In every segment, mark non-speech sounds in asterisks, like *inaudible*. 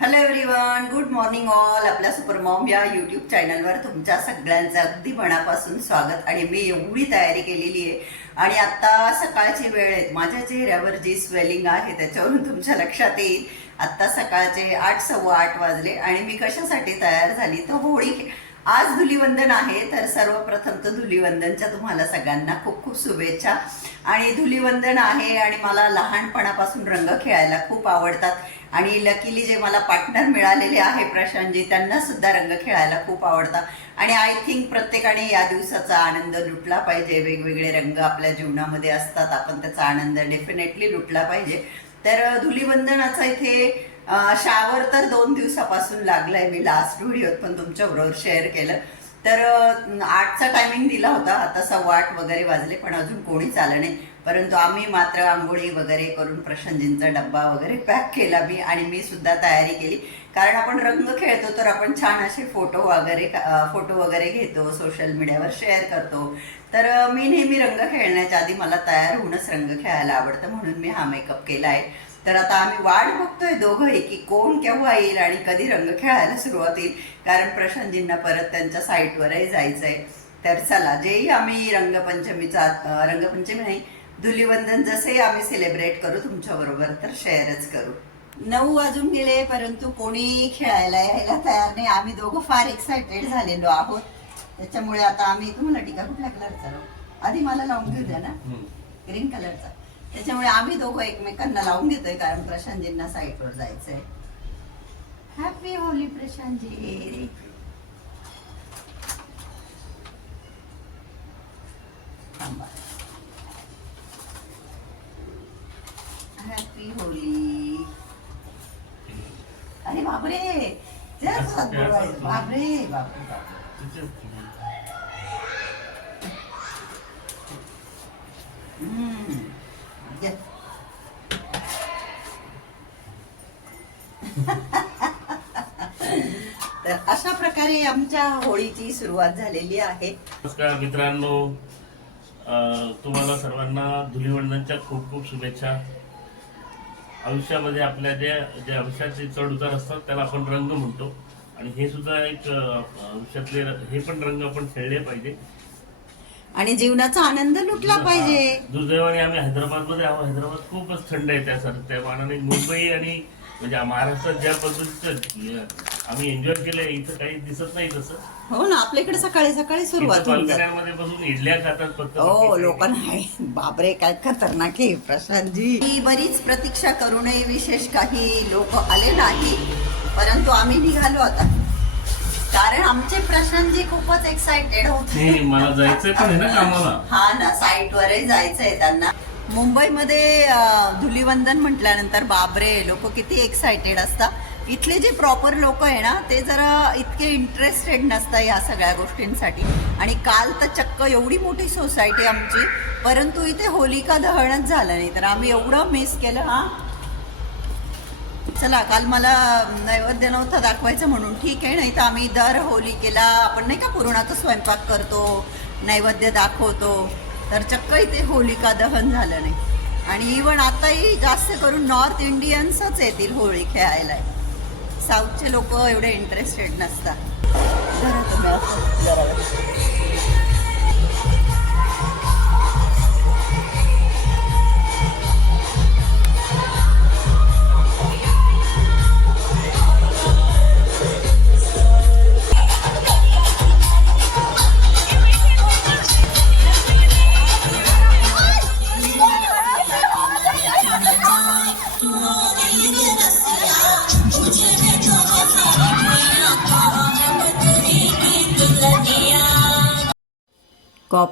Hello everyone good morning all आपल्या super mom या YouTube चॅनलवर तुमच्या सगळ्यांचं अगदी मनापासून स्वागत. आणि मी एवढी तयारी केलेली आहे. आणि आत्ता सकाळची वेळ आहे. माझ्या चेहऱ्यावर जी स्वेलिंग आहे त्याच्यावरून तुमच्या लक्षात येईल. आत्ता सकाळचे आठ सव्वा आठ वाजले आणि मी कशासाठी तयार झाली? तर होळी आज धुलीवंदन आहे. तर सर्वप्रथम तर धुलीवंदनच्या तुम्हाला सगळ्यांना खूप खूप शुभेच्छा. आणि धुलीवंदन आहे आणि मला लहानपणापासून रंग खेळायला खूप आवडतात. आणि लकीली जे मला पार्टनर मिळालेले आहे प्रशांतजी त्यांना सुद्धा रंग खेळायला खूप आवडतात. आणि आय थिंक प्रत्येकाने या दिवसाचा आनंद लुटला पाहिजे. वेगवेगळे रंग आपल्या जीवनामध्ये असतात. आपण त्याचा आनंद डेफिनेटली लुटला पाहिजे. तर धुलीवंदनाचा इथे शावर तर दोन दिवसापासून लागलाय मी लास्ट व्हिडिओत पण तुमच्याबरोबर शेअर केलं. तर आठचा टायमिंग दिला होता. आता सव्वा आठ वगैरे वाजले पण अजून कोणीच आलं नाही. परंतु आम्ही मात्र आंघोळी वगैरे करून प्रशांतजींचा डब्बा वगैरे पॅक केला मी आणि मी सुद्धा तयारी केली. कारण आपण रंग खेळतो तर आपण छान असे फोटो वगैरे फोटो वगैरे घेतो सोशल मीडियावर शेअर करतो. तर मी नेहमी रंग खेळण्याच्या आधी मला तयार होऊनच रंग खेळायला आवडतं म्हणून मी हा मेकअप केला आहे. तर आता आम्ही वाट बघतोय दोघंही की कोण केव्हा येईल आणि कधी रंग खेळायला सुरुवात येईल कारण प्रशांतजींना परत त्यांच्या साईटवरही जायचंय. तर चला जेही आम्ही रंगपंचमीचा रंगपंचमी नाही धुलीवंदन जसे आम्ही सेलिब्रेट करू तुमच्या बरोबर तर शेअरच करू. नऊ वाजून गेले परंतु कोणी खेळायला यायला तयार नाही. आम्ही दोघं फार एक्सायटेड झालेलो आहोत. त्याच्यामुळे आता आम्ही तुम्हाला टीका कुठल्या कलरचा लावू? आधी मला लावून घेऊ द्या ना? ग्रीन कलरचा त्याच्यामुळे आम्ही दोघं एकमेकांना लावून घेतोय कारण प्रशांतजींना साईटवर जायचंय. हॅपी होली प्रशांतजी हॅपी होली अरे बापरे. बापरे. *laughs* तर अशा प्रकारे आमच्या होळीची सुरुवात झालेली आहे. नमस्कार मित्रांनो. तुम्हाला सर्वांना धुलीवंदनच्या खूप खूप शुभेच्छा. आयुष्यामध्ये आपल्या ज्या ज्या आयुष्याचे चढ उतार असतात त्याला आपण रंग म्हणतो. आणि हे सुद्धा एक आयुष्यातले हे पण रंग आपण खेळले पाहिजे. आणि जीवनाचा आनंद लुटला पाहिजे. दुर्दैवाने आम्ही हैदराबादमध्ये आहोत. हैदराबाद खूपच थंड आहे त्यासाठी त्या मानाने मुंबई आणि म्हणजे महाराष्ट्रात ज्या पद्धतीचं आम्ही एन्जॉय केलंय. इथं काही दिसत नाही तसं. हो ना आपल्याकडे सकाळी सकाळी सुरुवात इथं होऊन जाते. बाल्कन्यांमध्ये बसून इडल्या खातात फक्त हो बाकी काही लोक नाही. बापरे काय खतरनाक आहे प्रशांतजी. मी बरीच प्रतीक्षा करूनही विशेष काही लोक आले नाही. परंतु आम्ही निघालो आता. कारण आमचे प्रशांतजी खूपच एक्साइटेड होते. नाही मला जायचंय पण आहे ना कामाला. हा ना साईट वरही जायचंय त्यांना. मुंबईमध्ये अं, धुलीवंदन म्हटल्यानंतर बाबरे लोक किती एक्साइटेड असतात. इथले जे प्रॉपर लोक आहे ना ते जरा इतके इंटरेस्टेड नसतात या सगळ्या गोष्टींसाठी. आणि काल तर चक्क एवढी मोठी सोसायटी आमची परंतु इथे होलिका दहनच झालं नाही. तर आम्ही एवढं मिस केलं हां. चला काल मला नैवेद्य नव्हता दाखवायचं म्हणून ठीक आहे नाही तर आम्ही दर होलिकेला आपण नाही का पुरणाचा स्वयंपाक करतो नैवेद्य दाखवतो तर चक्क इथे होलिका दहन झालं नाही. आणि इवन आताही जास्त करून नॉर्थ इंडियन्सच येतील होळी खेळायला. साऊथचे लोक एवढे इंटरेस्टेड नसतात.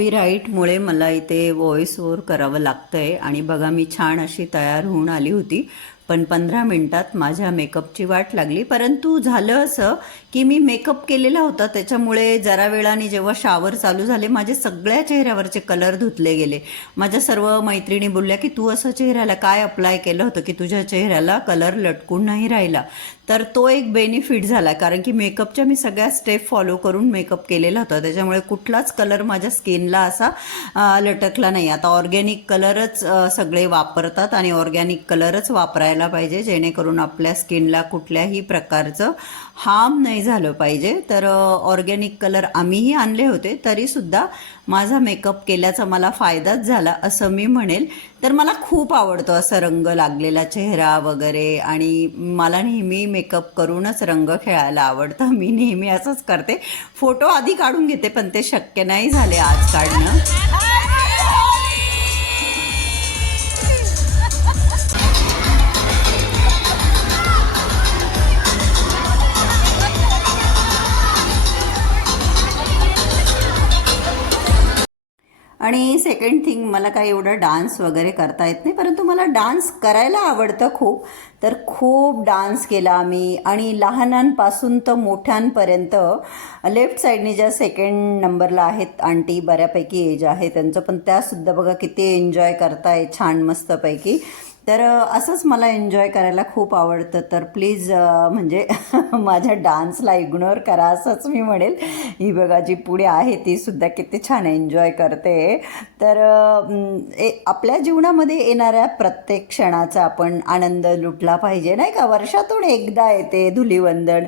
कॉपीराईटमुळे मला इथे व्हॉइस ओवर करावं लागतंय. आणि बघा मी छान अशी तयार होऊन आली होती. पण पंधरा मिनटात माझ्या मेकअपची वाट लागली. परंतु झालं असं की मी मेकअप केलेला होता. त्याच्यामुळे जरा वेळाने जेव्हा शावर चालू झाले माझे सगळ्या चेहऱ्यावरचे कलर धुतले गेले. माझ्या सर्व मैत्रिणी बोलल्या की तू असं चेहऱ्याला काय अप्लाय केलं होतं की तुझ्या चेहऱ्याला कलर लटकून नाही राहिला? तर तो एक बेनिफिट झाला. कारण की मेकअपच्या मी सगळ्या स्टेप फॉलो करून मेकअप केलेला होता. त्याच्यामुळे कुठलाच कलर माझ्या स्किनला असा लटकला नाही. आता ऑर्गॅनिक कलरच सगळे वापरतात आणि ऑर्गॅनिक कलरच वापरायला पाहिजे जेणेकरून आपल्या स्किनला कुठल्याही प्रकारचं हार्म नाही झालं पाहिजे. तर ऑर्गॅनिक कलर आम्हीही आणले होते. तरीसुद्धा माझा मेकअप केल्याचा मला फायदाच झाला असं मी म्हणेल. तर मला खूप आवडतो असं रंग लागलेला चेहरा वगैरे आणि मला नेहमी मेकअप करूनच रंग खेळायला आवडतं. मी नेहमी असंच करते. फोटो आधी काढून घेते पण ते शक्य नाही झाले आज काढणं. आणि सेकंड थिंग मला काही एवढं डान्स वगैरे करता येत नाही परंतु मला डान्स करायला आवडतं खूप. तर खूप डान्स केला आम्ही. आणि लहानांपासून तर मोठ्यांपर्यंत लेफ्ट साईडने ज्या सेकंड नंबरला आहेत आंटी बऱ्यापैकी एज आहे त्यांचं पण त्यासुद्धा बघा किती एन्जॉय करताय छान मस्तपैकी. तर असंच मला एन्जॉय करायला खूप आवडतं. तर प्लीज म्हणजे *laughs* माझ्या डान्सला इग्नोर करा असंच मी म्हणेल. ही बघा जी पुढे आहे ती सुद्धा किती छान एन्जॉय करते. तर ए आपल्या जीवनामध्ये येणाऱ्या प्रत्येक क्षणाचा आपण आनंद लुटला पाहिजे नाही का? वर्षातून एकदा येते धुलीवंदन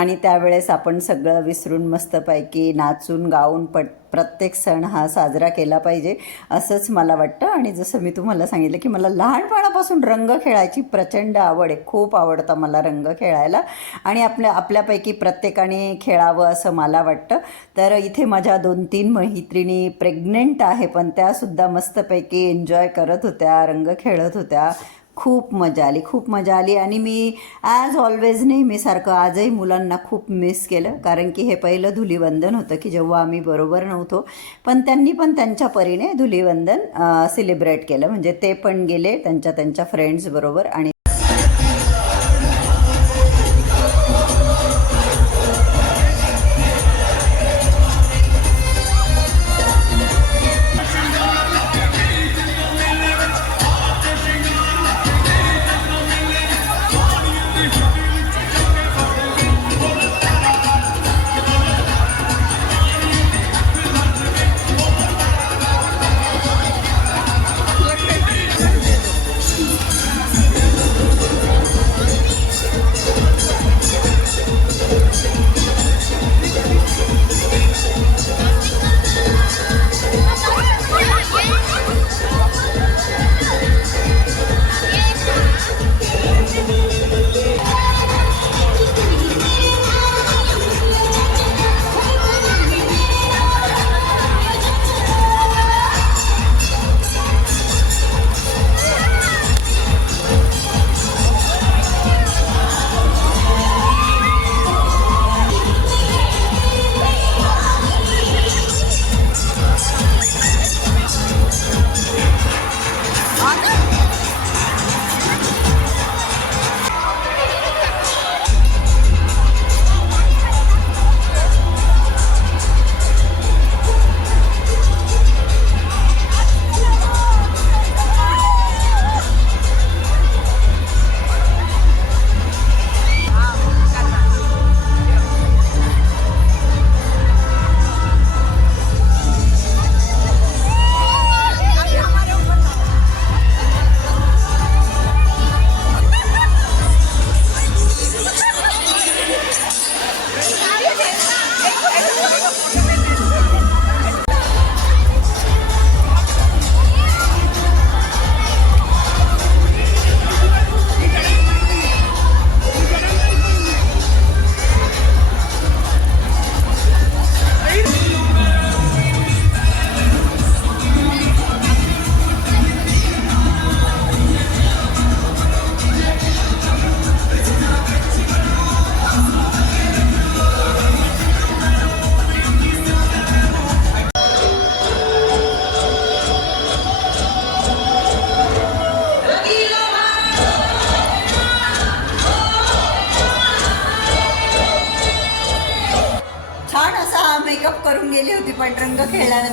आणि त्यावेळेस आपण सगळं विसरून मस्तपैकी नाचून गाऊन पट प्रत्येक सण हा साजरा केला पाहिजे असंच मला वाटतं. आणि जसं मी तुम्हाला सांगितलं की मला लहानपणापासून रंग खेळायची प्रचंड आवड आहे. खूप आवडतं मला रंग खेळायला. आणि आपल्या आपल्यापैकी प्रत्येकाने खेळावं असं मला वाटतं. तर इथे माझ्या दोन तीन मैत्रिणी प्रेग्नेंट आहे पण त्यासुद्धा मस्तपैकी एन्जॉय करत होत्या रंग खेळत होत्या. खूप मजा आली खूप मजा आली. आणि मी ॲज ऑलवेज नेहमीसारखं आजही मुलांना खूप मिस केलं. कारण की हे पहिलं धुलीवंदन होतं की जेव्हा आम्ही बरोबर नव्हतो. पण त्यांनी पण त्यांच्या परीने धुलीवंदन सेलिब्रेट केलं. म्हणजे ते पण गेले त्यांच्या त्यांच्या फ्रेंड्सबरोबर आणि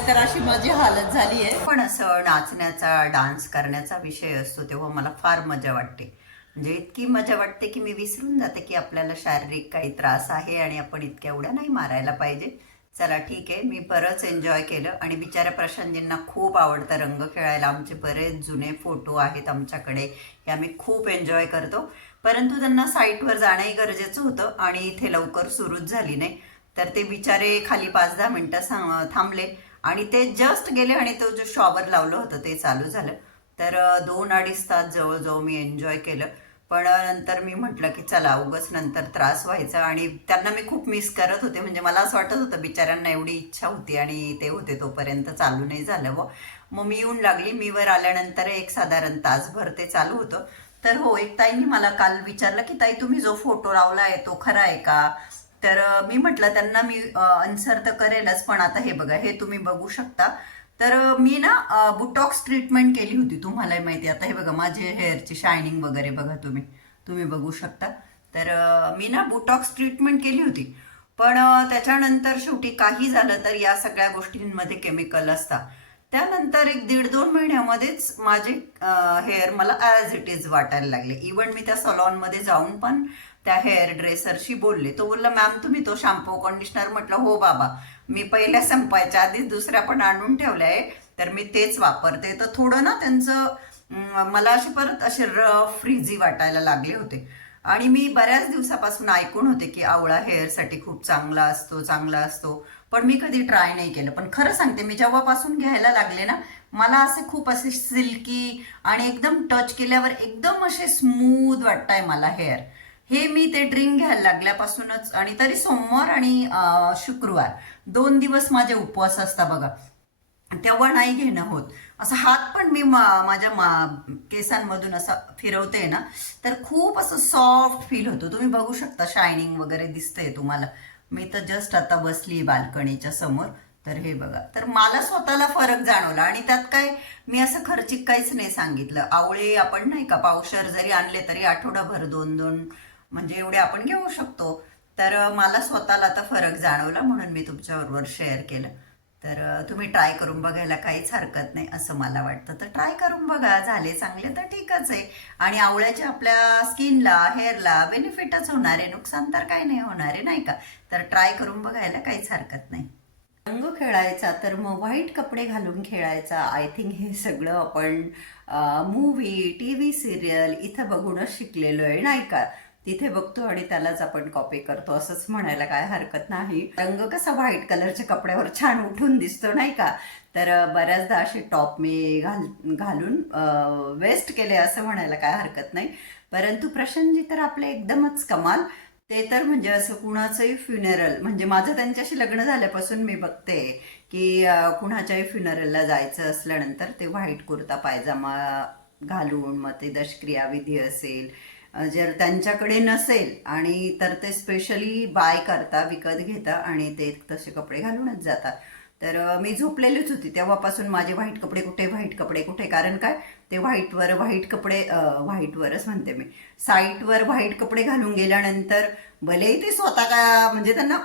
तर अशी माझी हालत झाली आहे पण असं नाचण्याचा डान्स करण्याचा विषय असतो तेव्हा मला फार मजा वाटते. म्हणजे इतकी मजा वाटते की मी विसरून जाते की आपल्याला शारीरिक काही त्रास आहे आणि आपण इतक्या उड्या नाही मारायला पाहिजे. चला ठीक आहे मी बरंच एन्जॉय केलं आणि बिचाऱ्या प्रशांतजींना खूप आवडतं रंग खेळायला. आमचे बरेच जुने फोटो आहेत आमच्याकडे हे आम्ही खूप एन्जॉय करतो. परंतु त्यांना साईटवर जाणंही गरजेचं होतं आणि इथे लवकर सुरूच झाली नाही. तर ते बिचारे खाली पाच दहा मिनटं थांबले. आणि ते जस्ट गेले आणि तो जो शॉवर लावलं होतं ते चालू झालं. तर दोन अडीच तास जवळजवळ मी एन्जॉय केलं. पण नंतर मी म्हटलं की चला उगच नंतर त्रास व्हायचा. आणि त्यांना मी खूप मिस करत होते. म्हणजे मला असं वाटत होतं बिचाऱ्यांना एवढी इच्छा होती आणि ते होते तोपर्यंत चालू नाही झालं व मग मी येऊन लागली. मी वर आल्यानंतर एक साधारण तासभर ते चालू होतं. तर हो एक ताईंनी मला काल विचारलं की ताई तुम्ही जो फोटो लावला आहे तो खरा आहे का? तर मी म्हटलं त्यांना मी आन्सर तर करेलच पण आता हे बघा हे तुम्ही बघू शकता. तर मी ना बुटॉक्स ट्रीटमेंट केली होती तुम्हालाही माहिती आहे. आता हे बघा माझे हेअरची शायनिंग वगैरे बघा तुम्ही. तुम्ही बघू शकता. तर मी ना बुटॉक्स ट्रीटमेंट केली होती. पण त्याच्यानंतर शेवटी काही झालं तर या सगळ्या गोष्टींमध्ये केमिकल असतात. त्यानंतर एक दीड दोन महिन्यामध्येच माझे हेअर मला ॲज इट इज वाटायला लागले. इवन मी त्या सलॉनमध्ये जाऊन पण त्या हेअर ड्रेसरशी बोलले. तो बोलला मॅम तुम्ही तो शॅम्पू कंडिशनर म्हटलं हो बाबा मी पहिल्या संपायच्या आधीच दुसऱ्या पण आणून ठेवल्या आहे तर मी तेच वापरते. तर थोडं ना त्यांचं मला असे परत असे रफ फ्रीजी वाटायला लागले होते. आणि मी बऱ्याच दिवसापासून ऐकून होते की आवळा हेअरसाठी खूप चांगला असतो चांगला असतो. पण मी कधी ट्राय नाही केलं. पण खरं सांगते मी जेव्हापासून घ्यायला लागले ना मला असे खूप असे सिल्की आणि एकदम टच केल्यावर एकदम असे स्मूथ वाटतंय मला हेअर हे मी ते ड्रिंक घ्यायला लागल्यापासूनच आणि तरी सोमवार आणि शुक्रवार. दोन दिवस माझे उपवास असता बघा. तेव्हा नाही घेणं होत. असं हात पण मी माझ्या मा केसांमधून असं फिरवते ना तर खूप असं सॉफ्ट फील होतो. तुम्ही बघू शकता शायनिंग वगैरे दिसतंय तुम्हाला. मी तर जस्ट आता बसली बाल्कनीच्या समोर. तर हे बघा. तर मला स्वतःला फरक जाणवला आणि त्यात काय मी असं खर्चिक काहीच नाही सांगितलं. आवळे आपण नाही का पावशर जरी आणले तरी आठवडाभर दोन दोन म्हणजे एवढे आपण घेऊ शकतो. तर मला स्वतःला आता फरक जाणवला म्हणून मी तुमच्याबरोबर शेअर केलं. तर तुम्ही ट्राय करून बघायला काहीच हरकत नाही असं मला वाटतं. तर ट्राय करून बघा. झाले चांगले तर ठीकच आहे. आणि आवळ्याच्या आपल्या स्किनला हेअरला बेनिफिटच होणार आहे. नुकसान तर काही नाही होणार आहे नाही का? तर ट्राय करून बघायला काहीच हरकत नाही. रंग खेळायचा तर मग व्हाईट कपडे घालून खेळायचा. आय थिंक हे सगळं आपण मूवी टी व्ही सिरियल इथं बघूनच शिकलेलो आहे नाही का? तिथे बघतो आणि त्यालाच आपण कॉपी करतो. असंच म्हणायला काय हरकत नाही. रंग कसा व्हाईट कलरच्या कपड्यावर छान उठून दिसतो नाही का? तर बऱ्याचदा असे टॉप मी घाल घालून वेस्ट केले असं म्हणायला काय हरकत नाही. परंतु प्रशांतजी तर आपले एकदमच कमाल. ते तर म्हणजे असं कुणाचंही फ्युनरल म्हणजे माझं त्यांच्याशी लग्न झाल्यापासून मी बघते की कुणाच्याही फ्युनरलला जायचं असल्यानंतर ते व्हाईट कुर्ता पायजामा घालून मग ते दशक्रिया विधी असेल जर त्यांच्याकडे नसेल आणि तर ते स्पेशली बाय करता विकत घेता आणि ते तसे कपडे घालूनच जातात. तर मी झोपलेलीच होती. तेव्हापासून माझे व्हाईट कपडे कुठे व्हाईट कपडे कुठे? कारण काय? ते व्हाईटवर व्हाईट कपडे व्हाईटवरच म्हणते मी. साईटवर व्हाईट कपडे घालून गेल्यानंतर भलेही ते स्वतः का म्हणजे त्यांना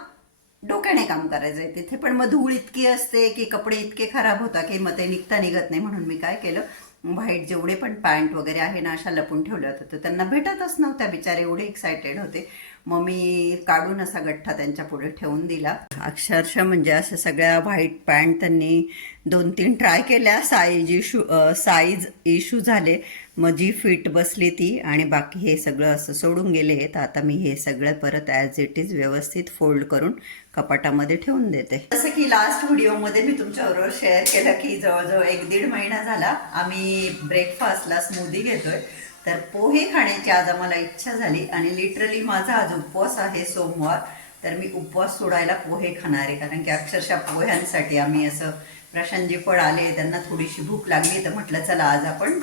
डोक्याने काम करायचंय तिथे पण मग धूळ इतकी असते की कपडे इतके खराब होता की मग ते निघता निघत नाही म्हणून मी काय केलं? व्हाईट जेवढे पण पॅन्ट वगैरे आहे ना अशा लपून ठेवल्या होत्या. तर त्यांना भेटतच नव्हत्या बिचारे एवढे एक्सायटेड होते. मग मी काढून असा गठ्ठा त्यांच्या पुढे ठेवून दिला. अक्षरशः म्हणजे अशा सगळ्या व्हाईट पॅन्ट त्यांनी दोन तीन ट्राय केल्या. साईज इशू साईज इशू झाले. मग जी फिट बसली ती आणि बाकी हे सगळं असं सोडून गेले. तर आता मी हे सगळं परत ॲज इट इज व्यवस्थित फोल्ड करून कपाटामध्ये ठेवून देते. जसं की लास्ट व्हिडिओमध्ये मी तुमच्याबरोबर शेअर केलं की जवळजवळ एक दीड महिना झाला आम्ही ब्रेकफास्टला स्मूदी घेतोय. तर पोहे खाण्याची आज आम्हाला इच्छा झाली आणि लिटरली माझा आज उपवास आहे सोमवार. तर मी उपवास सोडायला पोहे खाणार आहे कारण की अक्षरशः पोह्यांसाठी आम्ही असं प्रशांतजी पण आले त्यांना थोडीशी भूक लागली तर म्हटलं चला आज आपण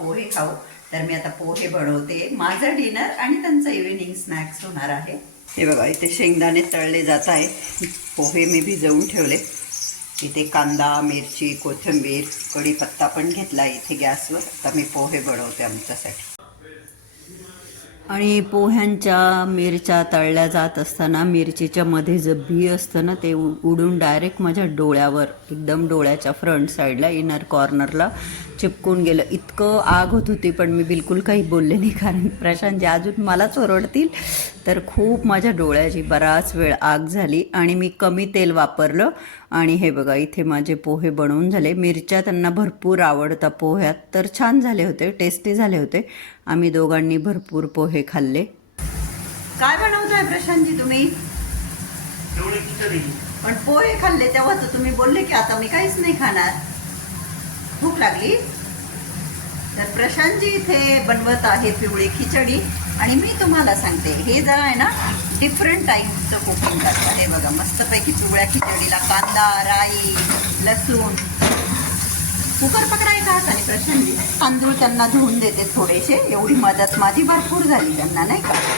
पोहे खाऊ. तर मी आता पोहे बनवते. माझं डिनर आणि त्यांचं इव्हिनिंग स्नॅक्स होणार आहे. हे बघा इथे शेंगदाणे तळले जात आहे पोहे मी भिजवून ठेवले. इथे कांदा मिरची कोथिंबीर कढीपत्ता पण घेतला इथे गॅसवर. आता मी पोहे बनवते आमच्यासाठी. आणि पोह्यांच्या मिरच्या तळल्या जात असताना मिरचीच्या मध्ये जे बी असतं ना ते उ- उडून डायरेक्ट माझ्या डोळ्यावर एकदम डोळ्याच्या फ्रंट साईडला इनर कॉर्नरला चिपकून गेलं. इतकं आग होत होती पण मी बिलकुल काही बोलले नाही. कारण प्रशांत जे अजून मलाच ओरडतील तर खूप माझ्या डोळ्याची बराच वेळ आग झाली आणि मी कमी तेल वापरलं. आणि हे बघा इथे माझे पोहे बनवून झाले. मिरच्या त्यांना भरपूर आवडता पोह्यात तर छान झाले होते टेस्टी झाले होते. आम्ही दोघांनी भरपूर पोहे खाल्ले. काय बनवताय प्रशांतजी तुम्ही? पण पोहे खाल्ले तेव्हा तर तुम्ही बोलले की आता मी काहीच नाही खाणार. भूक लागली. तर प्रशांतजी इथे बनवत आहे पिवळी खिचडी. आणि मी तुम्हाला सांगते हे जरा आहे ना डिफरंट टाईपचं कुकिंग करतात. हे बघा मस्तपैकी पिवळ्या खिचडीला कांदा राई लसूण. कुकर पकडायचा आणि प्रशांतजी? तांदूळ त्यांना धुवून देते थोडेसे. एवढी मदत माझी भरपूर झाली त्यांना नाही का?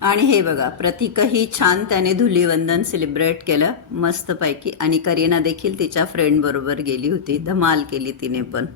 आणि हे बघा प्रतीकही छान त्याने धुलीवंदन सेलिब्रेट केलं मस्तपैकी. आणि करीना देखील तिच्या फ्रेंडबरोबर गेली होती धमाल केली तिने पण.